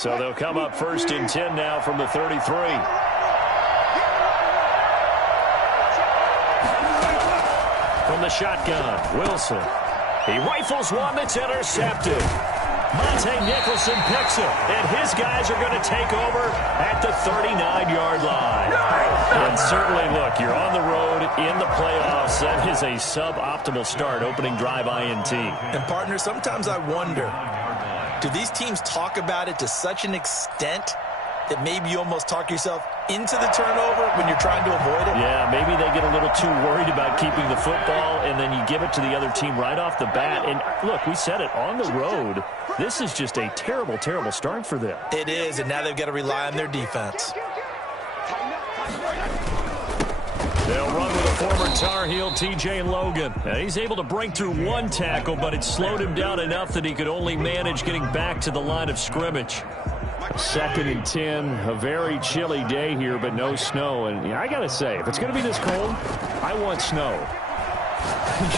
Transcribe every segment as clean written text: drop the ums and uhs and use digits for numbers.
So they'll come up 1st and 10 now from the 33. From the shotgun, Wilson. He rifles one that's intercepted. Monte Nicholson picks it, and his guys are going to take over at the 39-yard line. And certainly, look, you're on the road in the playoffs. That is a suboptimal start, opening drive INT. And, partner, sometimes I wonder, do these teams talk about it to such an extent that maybe you almost talk yourself into the turnover when you're trying to avoid it? Yeah, maybe they get a little too worried about keeping the football, and then you give it to the other team right off the bat. And, look, we said it, on the road, this is just a terrible, terrible start for them. It is, and now they've got to rely on their defense. They'll run with a former Tar Heel, TJ Logan. Now, he's able to break through one tackle, but it slowed him down enough that he could only manage getting back to the line of scrimmage. 2nd and 10, a very chilly day here, but no snow. And I got to say, if it's going to be this cold, I want snow.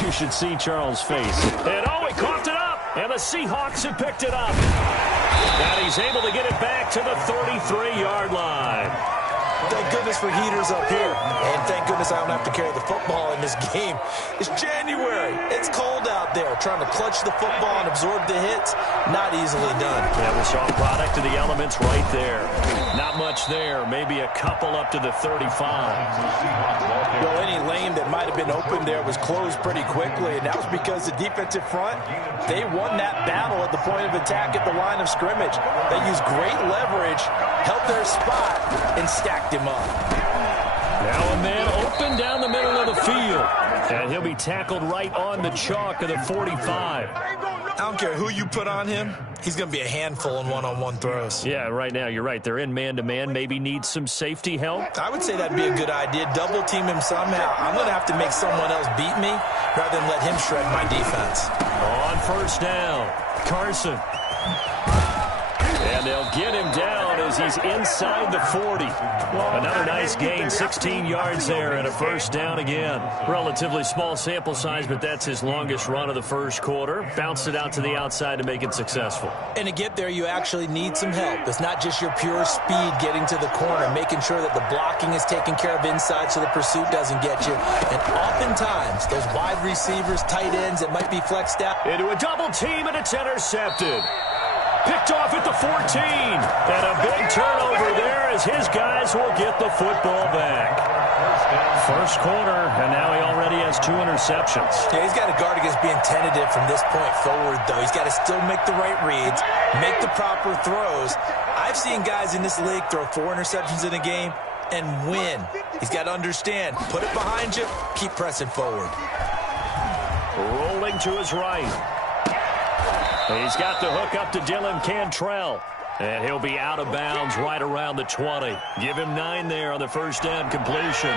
You should see Charles' face. And oh, he coughed it up, and the Seahawks have picked it up. And he's able to get it back to the 33-yard line. Thank goodness for heaters up here. And thank goodness I don't have to carry the football in this game. It's January. It's cold out there. Trying to clutch the football and absorb the hits, not easily done. Yeah, we saw a product of the elements right there. Not much there. Maybe a couple up to the 35. Well, any lane that might have been open there was closed pretty quickly, and that was because the defensive front, they won that battle at the point of attack at the line of scrimmage. They used great leverage, held their spot, and stacked him up. Now a man open down the middle of the field. And he'll be tackled right on the chalk of the 45. I don't care who you put on him. He's going to be a handful in one-on-one throws. Yeah, right now, you're right. They're in man-to-man. Maybe need some safety help. I would say that'd be a good idea. Double team him somehow. I'm going to have to make someone else beat me rather than let him shred my defense. On 1st down, Carson. And they'll get him down as he's inside the 40. Another nice gain, 16 yards there and a 1st down again. Relatively small sample size, but that's his longest run of the 1st quarter. Bounced it out to the outside to make it successful. And to get there, you actually need some help. It's not just your pure speed getting to the corner, making sure that the blocking is taken care of inside so the pursuit doesn't get you. And oftentimes, those wide receivers, tight ends that might be flexed out. Into a double team, and it's intercepted. Picked off at the 14. And a big turnover there as his guys will get the football back. 1st quarter, and now he already has 2 interceptions. Yeah, he's got to guard against being tentative from this point forward, though. He's got to still make the right reads, make the proper throws. I've seen guys in this league throw 4 interceptions in a game and win. He's got to understand, put it behind you, keep pressing forward. Rolling to his right. He's got the hook up to Dylan Cantrell. And he'll be out of bounds right around the 20. Give him 9 there on the 1st down completion.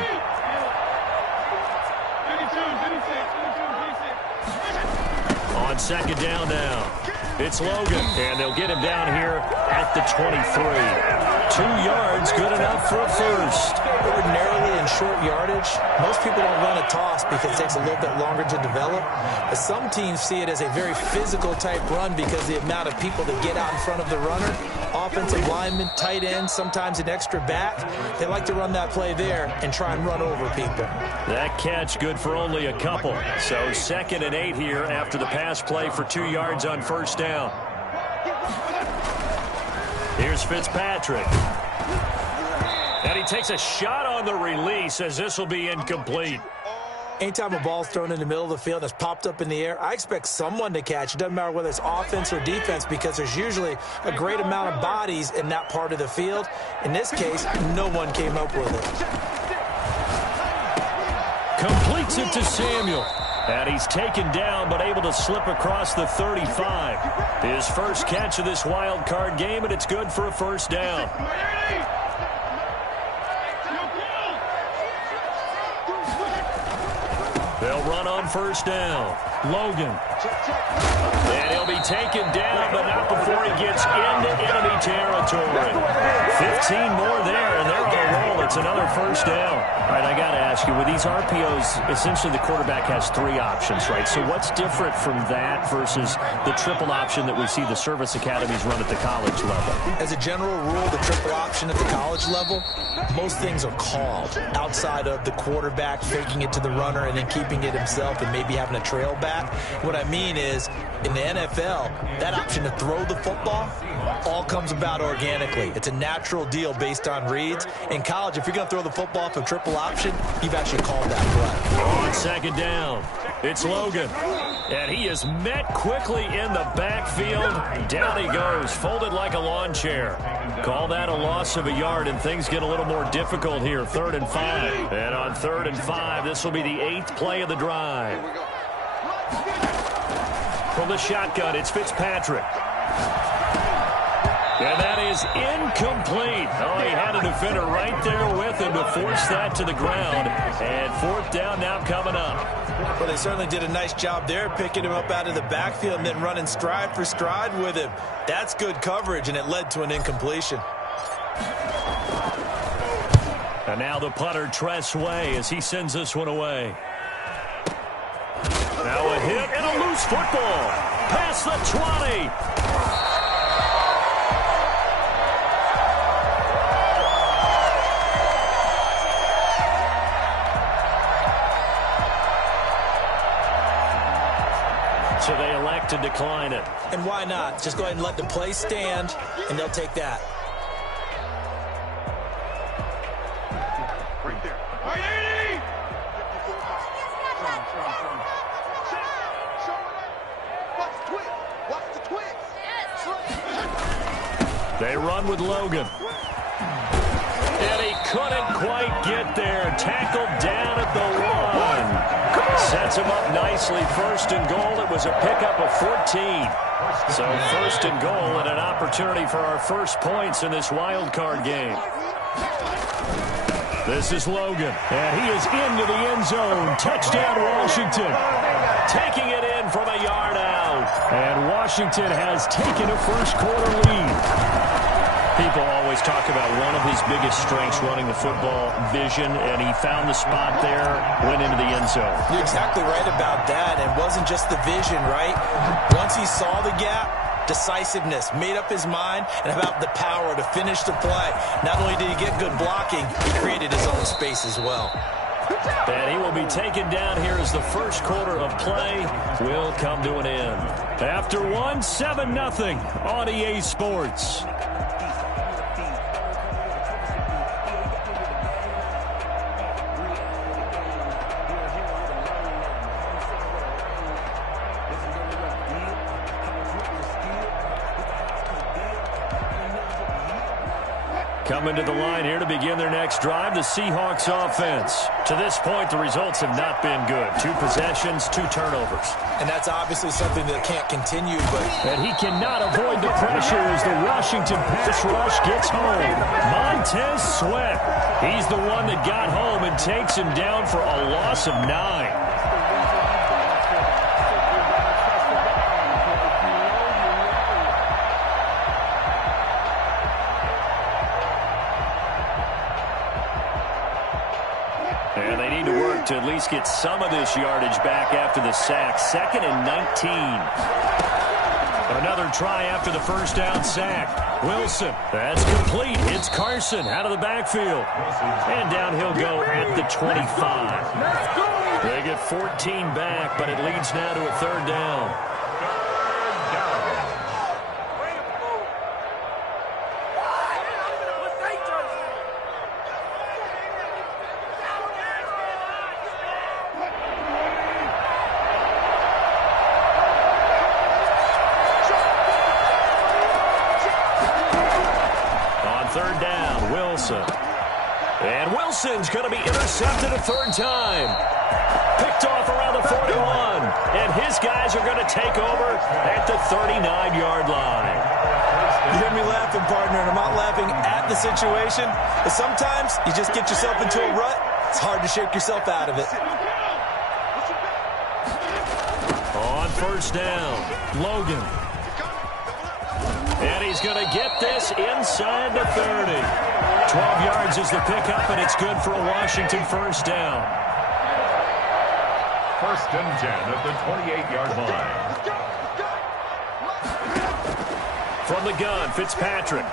On 2nd down now, it's Logan. And they'll get him down here at the 23. 2 yards, good enough for a 1st. Ordinarily in short yardage, most people don't run a toss because it takes a little bit longer to develop. But some teams see it as a very physical type run because the amount of people that get out in front of the runner, offensive linemen, tight ends, sometimes an extra back, they like to run that play there and try and run over people. That catch good for only a couple. So 2nd and 8 here after the pass play for 2 yards on 1st down. Here's Fitzpatrick. And he takes a shot on the release as this will be incomplete. Anytime a ball's thrown in the middle of the field that's popped up in the air, I expect someone to catch. It doesn't matter whether it's offense or defense because there's usually a great amount of bodies in that part of the field. In this case, no one came up with it. Completes it to Samuel. And he's taken down but able to slip across the 35. His 1st catch of this wild card game, and it's good for a 1st down. They'll run on 1st down. Logan. And he'll be taken down, but not before he gets into enemy territory. 15 more there, and they're on a roll. It's another first down. All right, I got to ask you, with these RPOs, essentially the quarterback has three options, right? So what's different from that versus the triple option that we see the service academies run at the college level? As a general rule, the triple option at the college level, most things are called outside of the quarterback faking it to the runner and then keeping it himself and maybe having a trail back. What I mean is, in the NFL, that option to throw the football all comes about organically. It's a natural deal based on reads. In college, if you're going to throw the football off a triple option, you've actually called that play. On second down, it's Logan. And he is met quickly in the backfield. Down he goes, folded like a lawn chair. Call that a loss of a yard, and things get a little more difficult here. 3rd and 5. And on 3rd and 5, this will be the 8th play of the drive. From the shotgun, it's Fitzpatrick. And that is incomplete. Oh, he had a defender right there with him to force that to the ground. And 4th down now coming up. Well, they certainly did a nice job there, picking him up out of the backfield and then running stride for stride with him. That's good coverage, and it led to an incompletion. And now the punter, Tress Way, as he sends this one away. Now a hit and a loose football. Past the 20. So they elect to decline it. And why not? Just go ahead and let the play stand, and they'll take that. Right there. Watch the twist. They run with Logan. And he couldn't quite get there. Tackled down at the 1. Sets him up nicely. 1st and goal. It was a pickup of 14. So 1st and goal and an opportunity for our first points in this wild card game. This is Logan, and he is into the end zone. Touchdown, Washington. Taking it in from a yard out. And Washington has taken a first quarter lead. People always talk about one of his biggest strengths running the football, vision, and he found the spot there, went into the end zone. You're exactly right about that. It wasn't just the vision, right? Once he saw the gap, decisiveness, made up his mind, and about the power to finish the play. Not only did he get good blocking, he created his own space as well. And he will be taken down here as the first quarter of play will come to an end. After 1, 7-0 on EA Sports. Coming to the line here to begin their next drive, the Seahawks offense. To this point, the results have not been good. 2 possessions, 2 turnovers. And that's obviously something that can't continue, but... And he cannot avoid the pressure as the Washington pass rush gets home. Montez Sweat. He's the one that got home and takes him down for a loss of 9. And they need to work to at least get some of this yardage back after the sack. 2nd and 19. Another try after the first down sack. Wilson, that's complete. It's Carson out of the backfield. And down he'll go at the 25. They get 14 back, but it leads now to a 3rd down. And Wilson's going to be intercepted a 3rd time. Picked off around the 41. And his guys are going to take over at the 39-yard line. You hear me laughing, partner, and I'm not laughing at the situation. But sometimes you just get yourself into a rut. It's hard to shake yourself out of it. first down. Logan. And he's going to get this inside the 30. 12 yards is the pickup, and it's good for a Washington first down. First and 10 at the 28-yard line. From the gun, Fitzpatrick.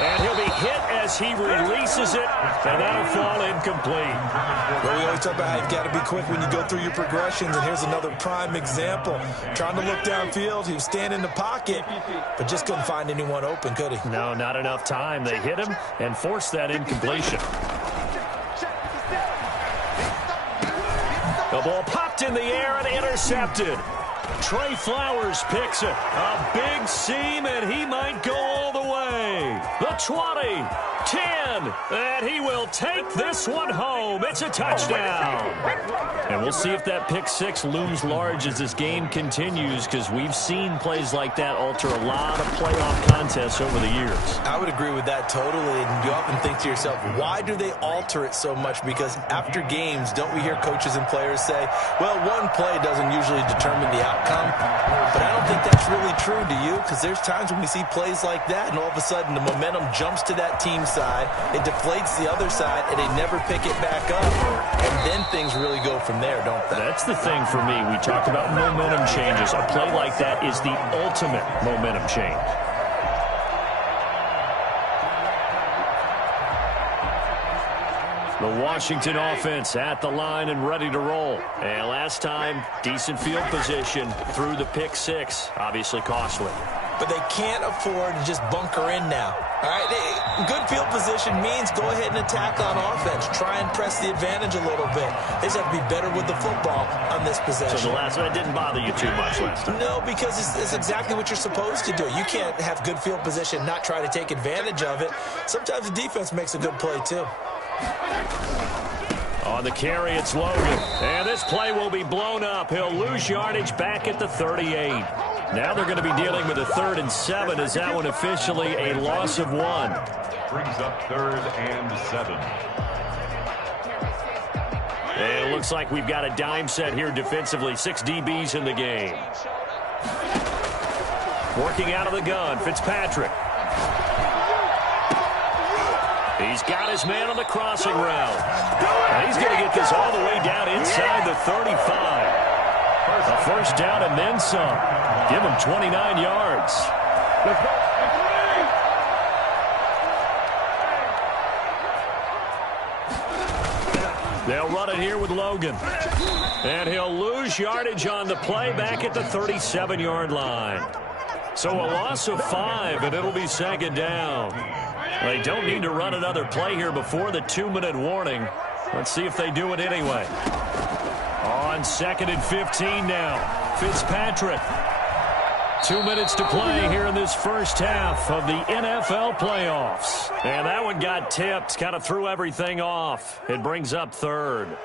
And he'll be hit as he releases it, and that'll fall incomplete. Well, we always talk about how you've got to be quick when you go through your progressions, and here's another prime example. Trying to look downfield, he was standing in the pocket, but just couldn't find anyone open, could he? No, not enough time. They hit him and forced that incompletion. The ball popped in the air and intercepted. Trey Flowers picks it. A big seam, and he might go all the way. The 20, 10, and he will take this one home. It's a touchdown. And we'll see if that pick six looms large as this game continues, because we've seen plays like that alter a lot of playoff contests over the years. I would agree with that totally, and you often think to yourself, why do they alter it so much? Because after games, don't we hear coaches and players say, well, one play doesn't usually determine the outcome? But I don't think that's really true, do you? Because there's times when we see plays like that, and all of a sudden the momentum jumps to that team side, it deflates the other side, and they never pick it back up. And then things really go from there, don't they? That's the thing for me. We talked about momentum changes. A play like that is the ultimate momentum change. The Washington offense at the line and ready to roll. And last time, decent field position through the pick six. Obviously costly. But they can't afford to just bunker in now. All right, good field position means go ahead and attack on offense. Try and press the advantage a little bit. They just have to be better with the football on this possession. So the last one didn't bother you too much last time? No, because it's exactly what you're supposed to do. You can't have good field position, not try to take advantage of it. Sometimes the defense makes a good play too. On the carry, it's Logan. And this play will be blown up. He'll lose yardage back at the 38. Now they're going to be dealing with a 3rd and 7. Is that one officially a loss of 1? Brings up 3rd and 7. And it looks like we've got a dime set here defensively. 6 DBs in the game. Working out of the gun, Fitzpatrick. He's got his man on the crossing route. And he's going to get this all the way down inside the 35. A first down and then some. Give him 29 yards. They'll run it here with Logan. And he'll lose yardage on the play back at the 37-yard line. So a loss of 5, and it'll be 2nd down. They don't need to run another play here before the 2-minute warning. Let's see if they do it anyway. On 2nd and 15 now. Fitzpatrick. 2 minutes to play here in this first half of the NFL playoffs. And that one got tipped, kind of threw everything off. It brings up 3rd.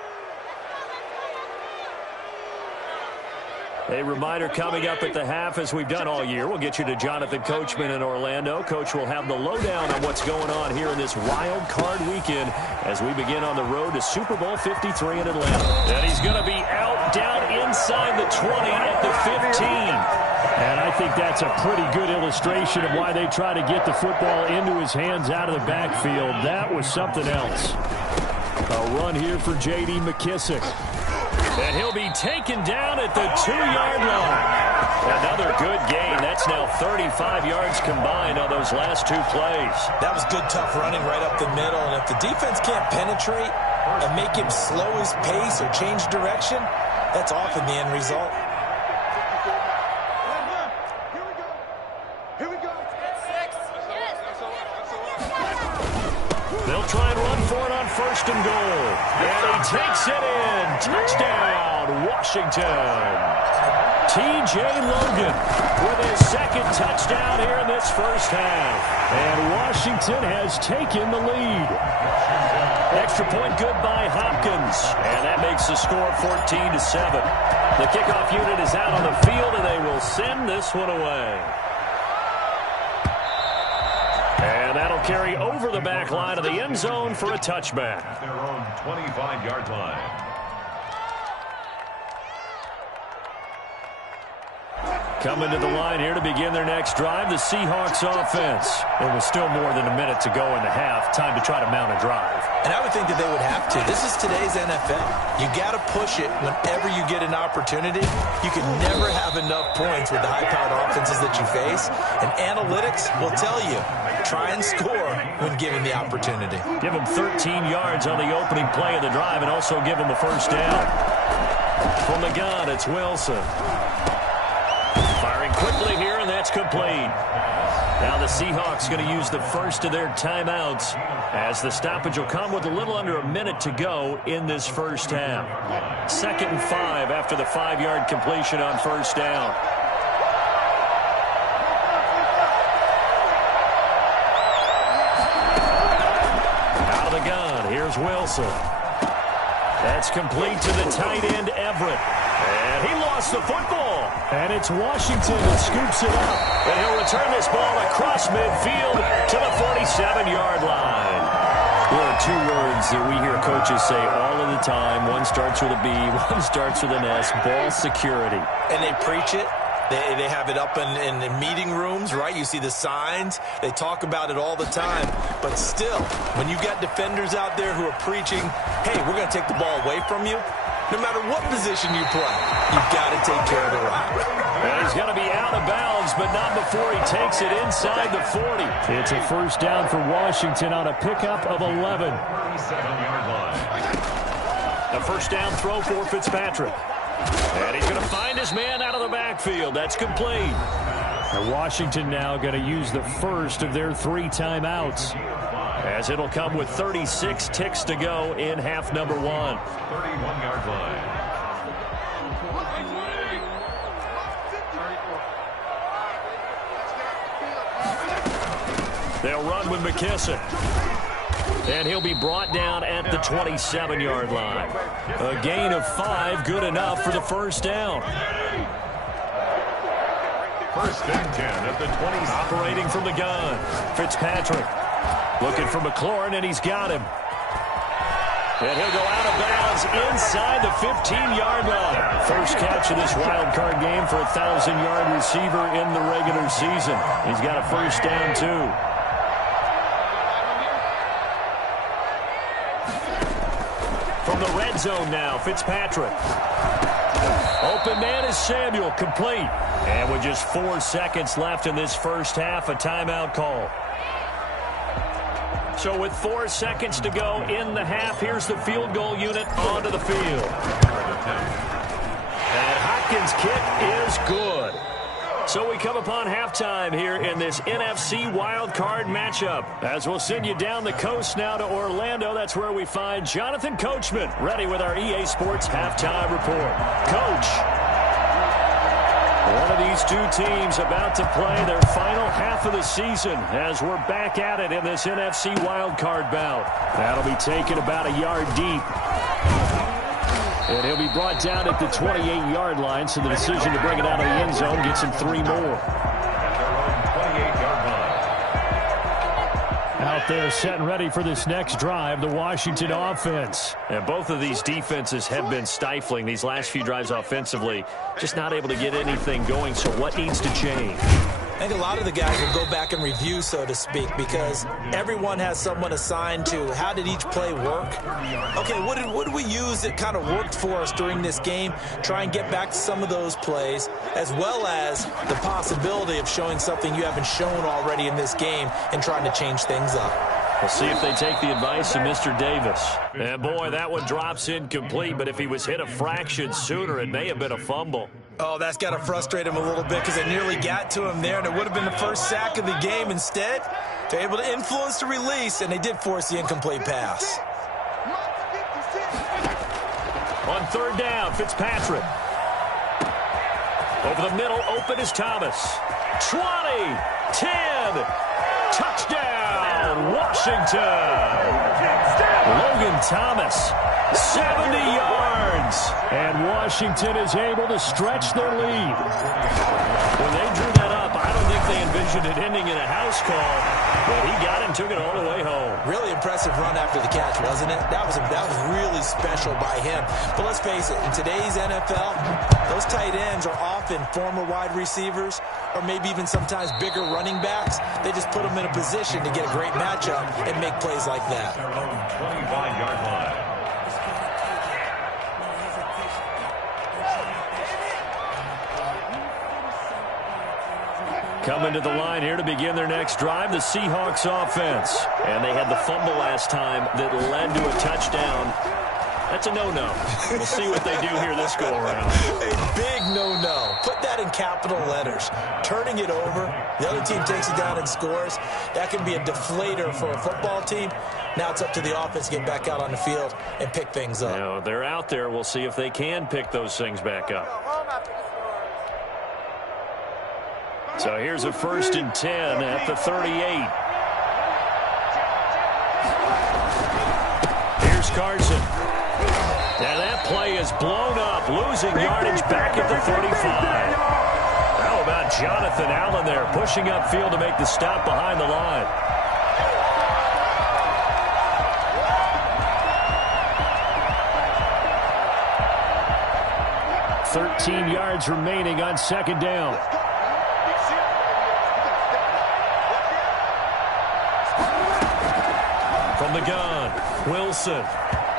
A reminder coming up at the half, as we've done all year. We'll get you to Jonathan Coachman in Orlando. Coach will have the lowdown on what's going on here in this wild card weekend as we begin on the road to Super Bowl 53 in Atlanta. And he's going to be out down inside the 20 at the 15. And I think that's a pretty good illustration of why they try to get the football into his hands out of the backfield. That was something else. A run here for J.D. McKissick. And he'll be taken down at the 2-yard line. Another good gain. That's now 35 yards combined on those last 2 plays. That was good, tough running right up the middle. And if the defense can't penetrate and make him slow his pace or change direction, that's often the end result. They'll try and run for it on 1st and goal. And he takes it in. Touchdown, Washington. T.J. Logan with his 2nd touchdown here in this first half. And Washington has taken the lead. Extra point good by Hopkins. And that makes the score 14-7. The kickoff unit is out on the field, and they will send this one away. And that'll carry over the back line of the end zone for a touchback. At their own 25-yard line. Coming to the line here to begin their next drive, the Seahawks offense. There was still more than a minute to go in the half. Time to try to mount a drive. And I would think that they would have to. This is today's NFL. You got to push it whenever you get an opportunity. You can never have enough points with the high-powered offenses that you face. And analytics will tell you, try and score when given the opportunity. Give them 13 yards on the opening play of the drive and also give them a first down. From the gun, it's Wilson. Firing quickly here, and that's complete. Now the Seahawks going to use the first of their timeouts as the stoppage will come with a little under a minute to go in this first half. 2nd and 5 after the 5-yard completion on first down. Out of the gun, here's Wilson. That's complete to the tight end, Everett. And he lost the football. And it's Washington that scoops it up. And he'll return this ball across midfield to the 47-yard line. There are 2 words that we hear coaches say all of the time. One starts with a B, one starts with an S. Ball security. And they preach it. They have it up in meeting rooms, right? You see the signs. They talk about it all the time. But still, when you got defenders out there who are preaching, hey, we're going to take the ball away from you, no matter what position you play, you've got to take care of the rock. And he's going to be out of bounds, but not before he takes it inside the 40. It's a first down for Washington on a pickup of 11. A first down throw for Fitzpatrick. And he's going to find his man out of the backfield. That's complete. And Washington now going to use the first of their 3 timeouts, as it'll come with 36 ticks to go in half number 1. 31-yard line. They'll run with McKissick. And he'll be brought down at the 27-yard line. A gain of 5, good enough for the first down. 1st and 10 at the 20. Operating from the gun, Fitzpatrick. Looking for McLaurin, and he's got him. And he'll go out of bounds inside the 15-yard line. First catch of this wild card game for a 1,000-yard receiver in the regular season. He's got a first down, too. From the red zone now, Fitzpatrick. Open man is Samuel, complete. And with just 4 seconds left in this first half, a timeout call. So with 4 seconds to go in the half, here's the field goal unit onto the field. And Hopkins' kick is good. So we come upon halftime here in this NFC wildcard matchup. As we'll send you down the coast now to Orlando, that's where we find Jonathan Coachman, ready with our EA Sports halftime report. Coach, one of these 2 teams about to play their final half of the season as we're back at it in this NFC wildcard bout. That'll be taken about a yard deep. And he'll be brought down at the 28-yard line, so the decision to bring it out of the end zone gets him 3 more. Out there set and ready for this next drive, the Washington offense. And both of these defenses have been stifling these last few drives offensively. Just not able to get anything going, so what needs to change? I think a lot of the guys will go back and review, so to speak, because everyone has someone assigned to how did each play work. Okay, what did we use that kind of worked for us during this game? Try and get back to some of those plays, as well as the possibility of showing something you haven't shown already in this game and trying to change things up. We'll see if they take the advice of Mr. Davis. And boy, that one drops incomplete, but if he was hit a fraction sooner, it may have been a fumble. Oh, that's got to frustrate him a little bit because they nearly got to him there, and it would have been the first sack of the game. Instead, they're able to influence the release, and they did force the incomplete pass. On 3rd down, Fitzpatrick. Over the middle, open is Thomas. 20, 10, touchdown, Washington. Logan Thomas, 70 yards. And Washington is able to stretch their lead. When they drew that up, I don't think they envisioned it ending in a house call. But he got him, took it all the way home. Really impressive run after the catch, wasn't it? That was really special by him. But let's face it, in today's NFL, those tight ends are often former wide receivers or maybe even sometimes bigger running backs. They just put them in a position to get a great matchup and make plays like that. 25-yard line. Coming to the line here to begin their next drive, the Seahawks offense. And they had the fumble last time that led to a touchdown. That's a no-no. We'll see what they do here this go-around. A big no-no. Put that in capital letters. Turning it over, the other team takes it down and scores. That can be a deflator for a football team. Now it's up to the offense to get back out on the field and pick things up. Now, they're out there. We'll see if they can pick those things back up. So here's a 1st and 10 at the 38. Here's Carson. And that play is blown up, losing yardage back at the 35. How about Jonathan Allen there, pushing upfield to make the stop behind the line. $13 yards remaining on 2nd down. From the gun, Wilson.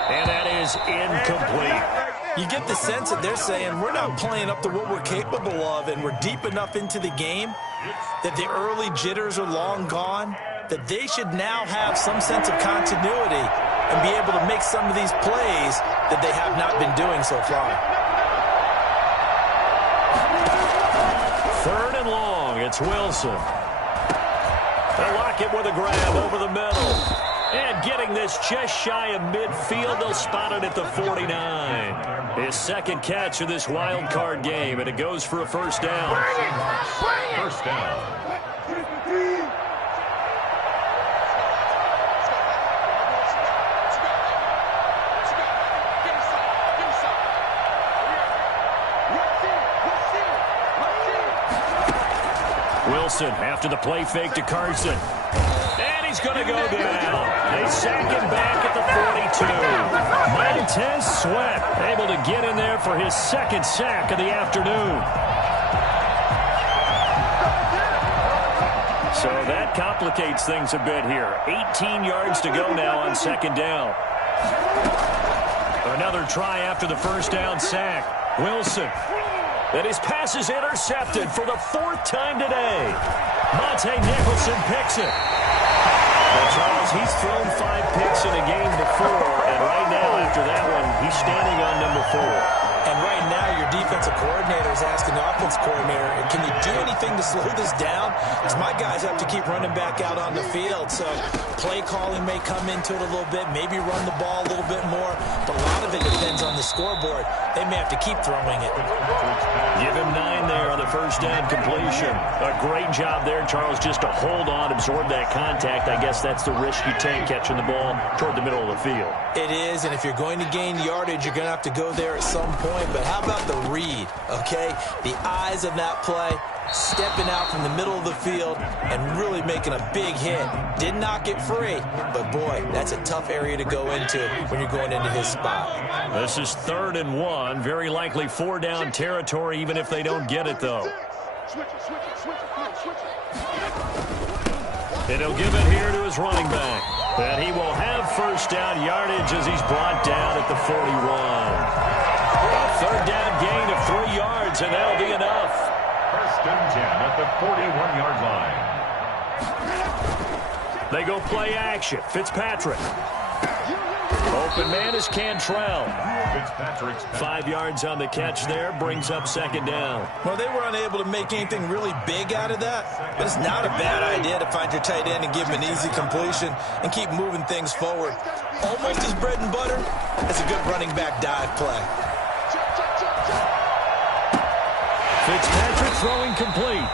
And that is incomplete. You get the sense that they're saying we're not playing up to what we're capable of, and we're deep enough into the game that the early jitters are long gone, that they should now have some sense of continuity and be able to make some of these plays that they have not been doing so far. 3rd and long, it's Wilson. They'll lock it with a grab over the middle. And getting this just shy of midfield, they'll spot it at the 49. His 2nd catch of this wild card game, and it goes for a 1st down. 1st down. Wilson after the play fake to Carson. And he's going to go down. They sack him back at the 42. Montez Sweat able to get in there for his 2nd sack of the afternoon. So that complicates things a bit here. 18 yards to go now on 2nd down. Another try after the 1st down sack. Wilson. And his pass is intercepted for the 4th time today. Monte Nicholson picks it. Well, Charles, he's thrown 5 picks in a game before, and right now, after that one, he's standing on number 4. And right now, your defensive coordinator is asking the offense coordinator, can you do anything to slow this down? Because my guys have to keep running back out on the field. So play calling may come into it a little bit, maybe run the ball a little bit more. But a lot of it depends on the scoreboard. They may have to keep throwing it. Give him 9 there on the 1st down completion. A great job there, Charles, just to hold on, absorb that contact. I guess that's the risk you take catching the ball toward the middle of the field. It is, and if you're going to gain yardage, you're going to have to go there at some point. But how about the read, okay? The eyes of that play, stepping out from the middle of the field and really making a big hit. Did not get free, but boy, that's a tough area to go into when you're going into his spot. This is 3rd and 1, very likely 4 down territory, even if they don't get it, though. And he'll give it here to his running back. And he will have 1st down yardage as he's brought down at the 41. A 3rd down gain of 3 yards, and that'll be enough. 1st and 10 at the 41-yard line. They go play action. Fitzpatrick. Open man is Cantrell. Fitzpatrick's 5 yards on the catch there, brings up 2nd down. Well, they were unable to make anything really big out of that, but it's not a bad idea to find your tight end and give him an easy completion and keep moving things forward. Almost as bread and butter as a good running back dive play. Fitzpatrick throwing complete.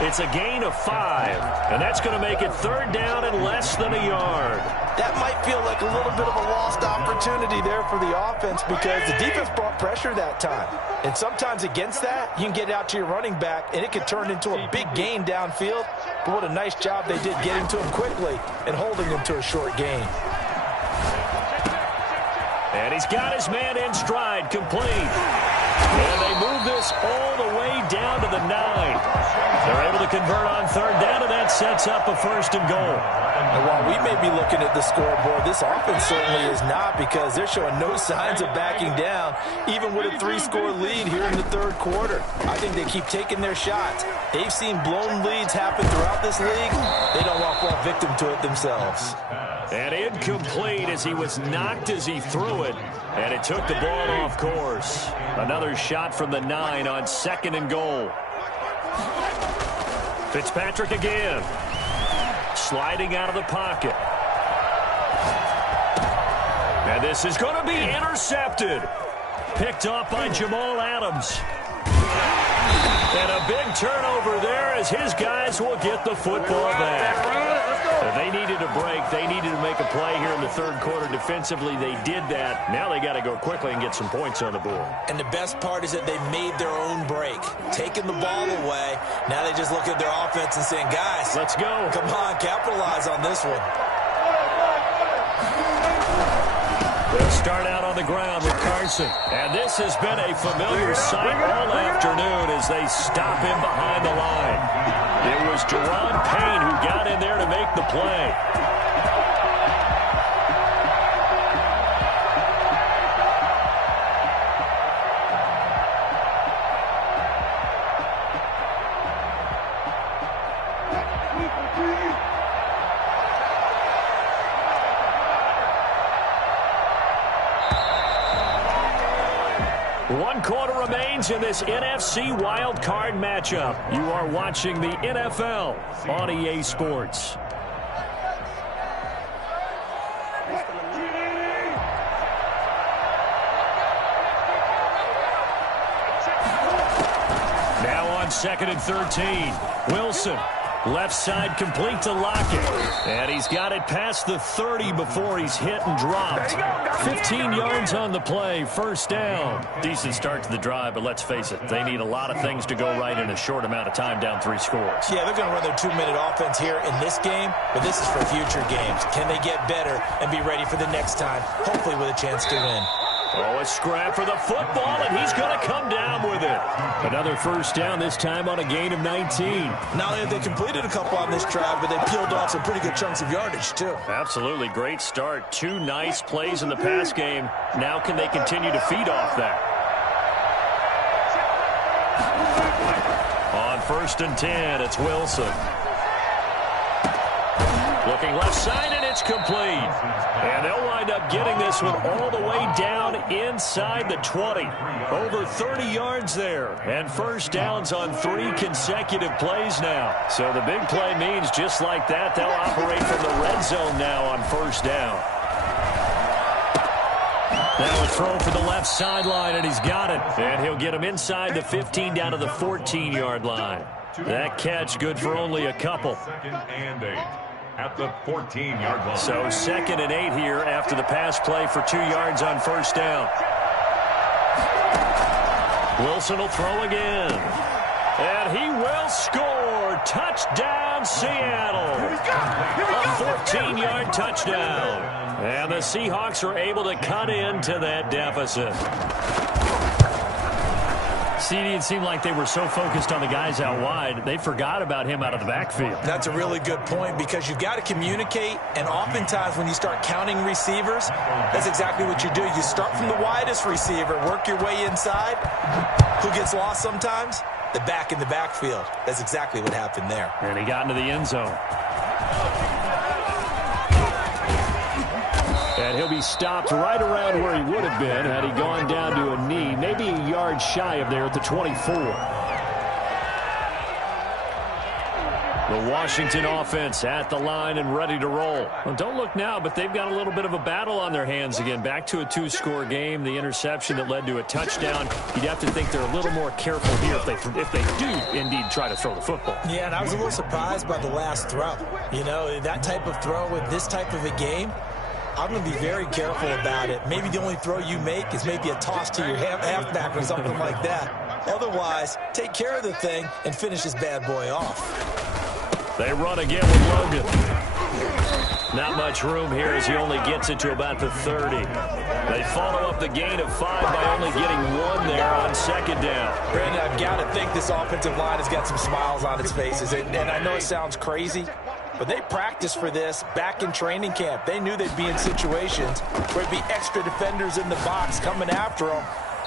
It's a gain of 5, and that's going to make it 3rd down and less than a yard. That might feel like a little bit of a lost opportunity there for the offense because the defense brought pressure that time. And sometimes against that, you can get it out to your running back, and it could turn into a big gain downfield. But what a nice job they did getting to him quickly and holding him to a short gain. And he's got his man in stride, complete. And they move this all the way down to the 9. They're able to convert on 3rd down, and that sets up a 1st and goal. And while we may be looking at the scoreboard, this offense certainly is not because they're showing no signs of backing down, even with a 3-score lead here in the 3rd quarter. I think they keep taking their shots. They've seen blown leads happen throughout this league. They don't want to fall victim to it themselves. And incomplete as he was knocked as he threw it, and it took the ball off course. Another shot from the 9 on 2nd and goal. Fitzpatrick again. Sliding out of the pocket. And this is going to be intercepted. Picked off by Jamal Adams. And a big turnover there as his guys will get the football back. They needed a break. They needed to make a play here in the 3rd quarter defensively. They did that. Now they got to go quickly and get some points on the board. And the best part is that they made their own break. Taking the ball away. Now they just look at their offense and saying, guys, let's go. Come on, capitalize on this one. They'll start out on the ground with Carson. And this has been a familiar sight all afternoon as they stop him behind the line. It was Jerron Payne who got in there to make the play. One quarter remains in this NFC Wild Card matchup. You are watching the NFL on EA Sports. Now on 2nd and 13. Wilson. Left side complete to Lockett. And he's got it past the 30 before he's hit and dropped. 15 yards on the play, 1st down. Decent start to the drive, but let's face it, they need a lot of things to go right in a short amount of time down 3 scores. Yeah, they're going to run their 2-minute offense here in this game, but this is for future games. Can they get better and be ready for the next time, hopefully with a chance to win? Oh, a scrap for the football, and he's going to come down with it. Another 1st down, this time on a gain of 19. Not only have they completed a couple on this drive, but they peeled off some pretty good chunks of yardage, too. Absolutely. Great start. 2 nice plays in the pass game. Now can they continue to feed off that? On 1st and 10, it's Wilson. Looking left side, and it's complete. And they'll wind up getting this one all the way down inside the 20. Over 30 yards there. And 1st downs on 3 consecutive plays now. So the big play means just like that, they'll operate from the red zone now on 1st down. Now a throw for the left sideline, and he's got it. And he'll get him inside the 15 down to the 14-yard line. That catch good for only a couple. 2nd and 8. At the 14-yard line. So 2nd and 8 here after the pass play for 2 yards on 1st down. Wilson will throw again. And he will score. Touchdown, Seattle. A 14-yard touchdown. And the Seahawks are able to cut into that deficit. CD, it seemed like they were so focused on the guys out wide, they forgot about him out of the backfield. That's a really good point because you've got to communicate, and oftentimes when you start counting receivers, that's exactly what you do. You start from the widest receiver, work your way inside. Who gets lost sometimes? The back in the backfield. That's exactly what happened there. And he got into the end zone. And he'll be stopped right around where he would have been had he gone down to a knee, maybe a yard shy of there at the 24. The Washington offense at the line and ready to roll. Well, don't look now, but they've got a little bit of a battle on their hands again. Back to a two-score game. The interception that led to a touchdown. You'd have to think they're a little more careful here if they do indeed try to throw the football. Yeah, and I was a little surprised by the last throw. You know, that type of throw with this type of a game, I'm going to be very careful about it. Maybe the only throw you make is maybe a toss to your halfback or something like that. Otherwise, take care of the thing and finish this bad boy off. They run again with Logan. Not much room here as he only gets it to about the 30. They follow up the gain of 5 by only getting 1 there on second down. Brandon, I've got to think this offensive line has got some smiles on its faces. And I know it sounds crazy, but they practiced for this back in training camp. They knew they'd be in situations where there'd be extra defenders in the box coming after them,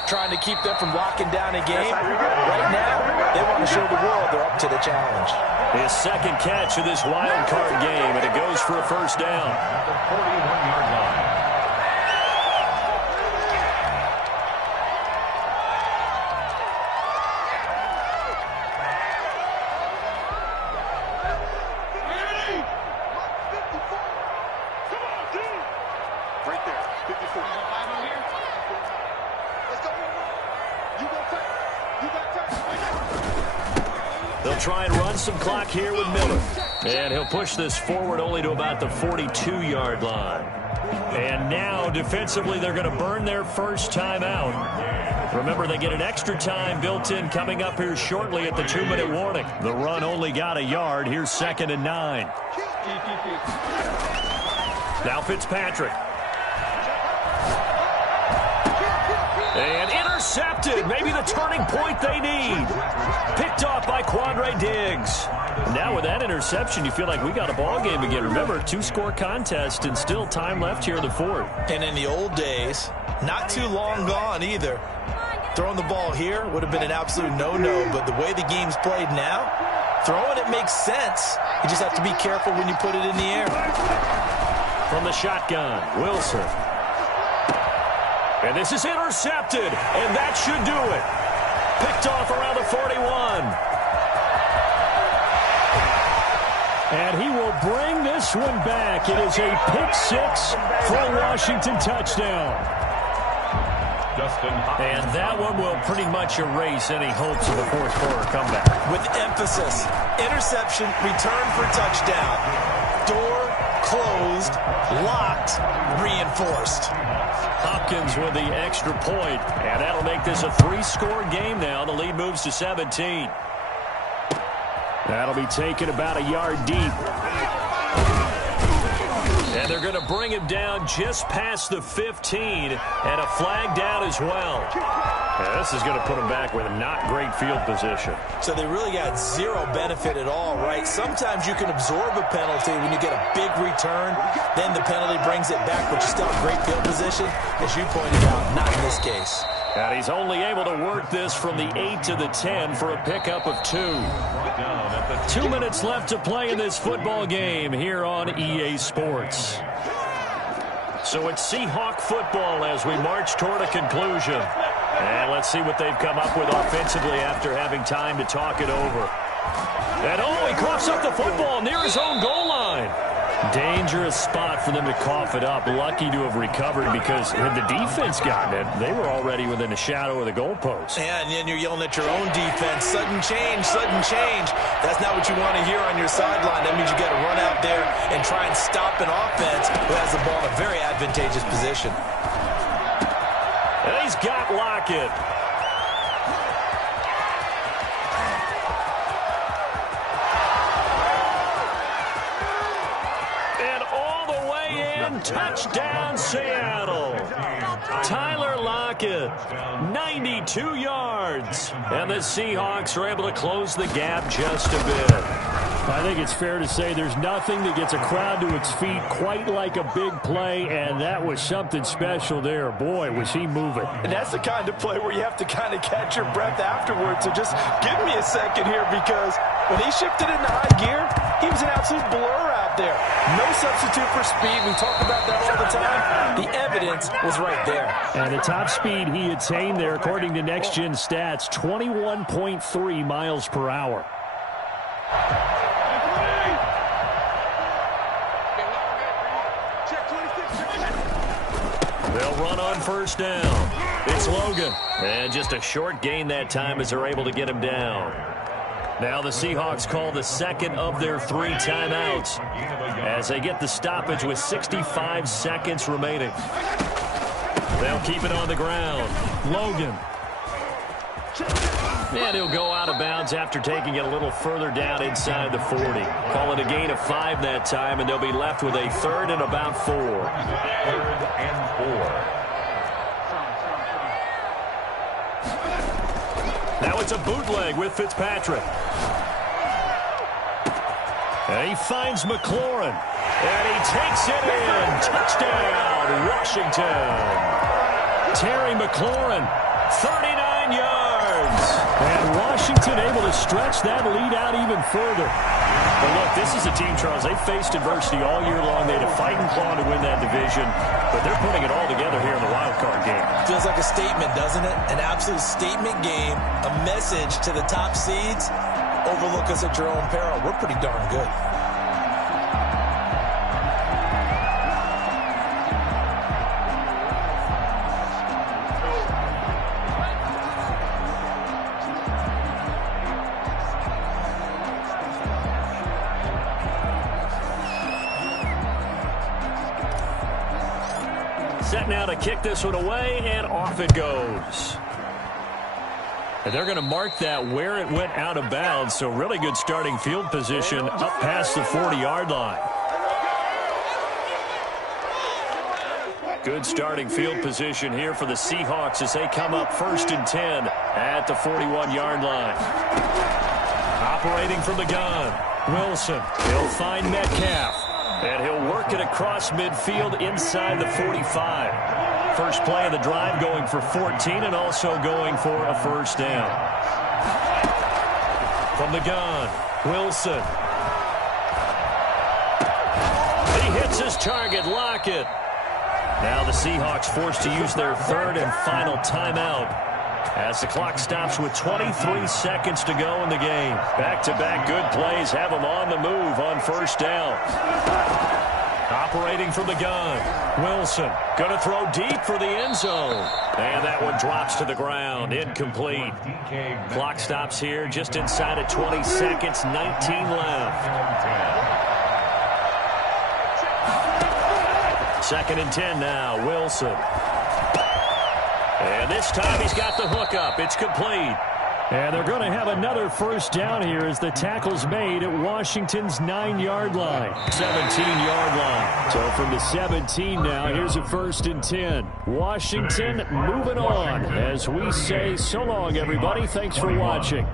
trying to keep them from locking down a game. Right now, they want to show the world they're up to the challenge. His second catch of this wild card game, and it goes for a first down. 41-yard line. Right there, 54. Let's go. You go take. You got take. They'll try and run some clock here with Miller. And he'll push this forward only to about the 42-yard line. And now, defensively, they're going to burn their first time out. Remember, they get an extra time built in coming up here shortly at the 2-minute warning. The run only got a yard. Here's 2nd and 9. Now Fitzpatrick. And intercepted. Maybe the turning point they need. Picked off by Quandre Diggs. Now with that interception, you feel like we got a ball game again. Remember, 2-score contest and still time left here in the fourth. And in the old days, not too long gone either, throwing the ball here would have been an absolute no-no. But the way the game's played now, throwing it makes sense. You just have to be careful when you put it in the air. From the shotgun, Wilson. And this is intercepted, and that should do it. Picked off around the 41. And he will bring this one back. It is a pick 6 for a Washington touchdown. And that one will pretty much erase any hopes of a fourth-quarter comeback. With emphasis, interception, return for touchdown. Door closed, locked, reinforced. Hopkins with the extra point, and that'll make this a 3-score game now. The lead moves to 17. That'll be taken about a yard deep. And they're going to bring him down just past the 15, and a flag down as well. Yeah, this is going to put him back with a not great field position. So they really got zero benefit at all, right? Sometimes you can absorb a penalty when you get a big return. Then the penalty brings it back, but you still have great field position. As you pointed out, not in this case. And he's only able to work this from the 8 to the 10 for a pickup of 2. 2 minutes left to play in this football game here on EA Sports. So it's Seahawk football as we march toward a conclusion. And let's see what they've come up with offensively after having time to talk it over. And he coughs up the football near his own goal line. Dangerous spot for them to cough it up. Lucky to have recovered because had the defense gotten it, they were already within a shadow of the goalpost. Yeah, and then you're yelling at your own defense. Sudden change, sudden change. That's not what you want to hear on your sideline. That means you got to run out there and try and stop an offense who has the ball in a very advantageous position. And he's got Lockett. Touchdown, Seattle. Tyler Lockett, 92 yards. And the Seahawks are able to close the gap just a bit. I think it's fair to say there's nothing that gets a crowd to its feet quite like a big play, and that was something special there. Boy, was he moving. And that's the kind of play where you have to kind of catch your breath afterwards. So just give me a second here, because when he shifted into high gear, he was an absolute blur out there. No substitute for speed. We talk about that all the time. The evidence was right there. And the top speed he attained there, according to Next Gen Stats, 21.3 miles per hour. They'll run on first down. It's Logan. And just a short gain that time as they're able to get him down. Now the Seahawks call the second of their 3 timeouts as they get the stoppage with 65 seconds remaining. They'll keep it on the ground. Logan. And he'll go out of bounds after taking it a little further down inside the 40. Call it a gain of 5 that time, and they'll be left with a 3rd and about 4. 3rd and 4. Now it's a bootleg with Fitzpatrick. And he finds McLaurin. And he takes it in. Touchdown, Washington. Terry McLaurin, 39 yards. And Washington able to stretch that lead out even further. But look, this is a team, Charles, they faced adversity all year long. They had to fight and claw to win that division. But they're putting it all together here in the wild card game. Feels like a statement, doesn't it? An absolute statement game. A message to the top seeds. Overlook us at your own peril. We're pretty darn good. Set now to kick this one away, and off it goes. And they're going to mark that where it went out of bounds, so really good starting field position up past the 40-yard line. Good starting field position here for the Seahawks as they come up 1st and 10 at the 41-yard line. Operating from the gun, Wilson. He'll find Metcalf. And he'll work it across midfield inside the 45. First play of the drive going for 14 and also going for a 1st down. From the gun, Wilson. He hits his target, Lockett. Now the Seahawks forced to use their 3rd and final timeout as the clock stops with 23 seconds to go in the game. Back-to-back good plays have them on the move on 1st down. Operating from the gun, Wilson going to throw deep for the end zone. And that one drops to the ground, incomplete. Clock stops here just inside of 20 seconds, 19 left. 2nd and 10 now, Wilson. And this time he's got the hook up. It's complete. And they're going to have another 1st down here as the tackle's made at Washington's 9-yard line. 17-yard line. So from the 17 now, here's a 1st and 10. Washington moving on as we say so long, everybody. Thanks for watching.